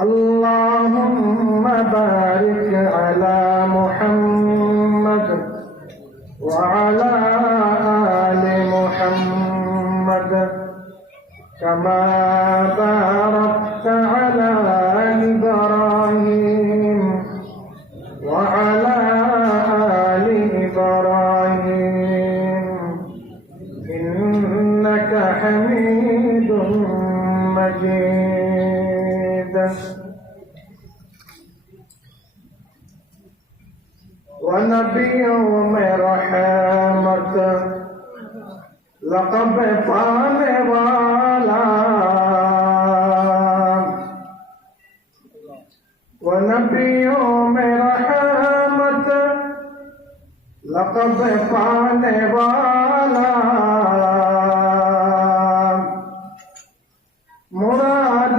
اللهم بارك على محمد وعلى آل محمد كما باركت على إبراهيم وعلى آل إبراهيم إنك حميد مجيد ونبيوں میں رحمت لقب پانے والا ونبیوں میں رحمت لقب پانے والا مراد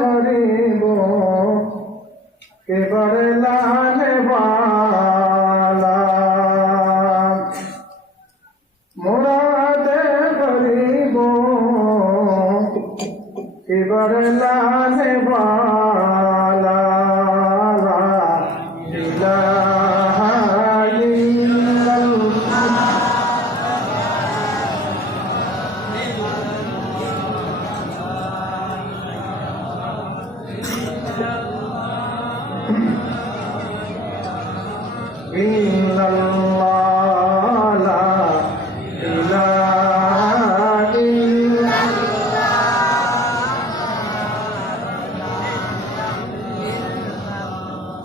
غریبوں کے برلانے والا مراد غریبوں کے برلانے والا لا الہ الا اللہ إن الله لا إله إلا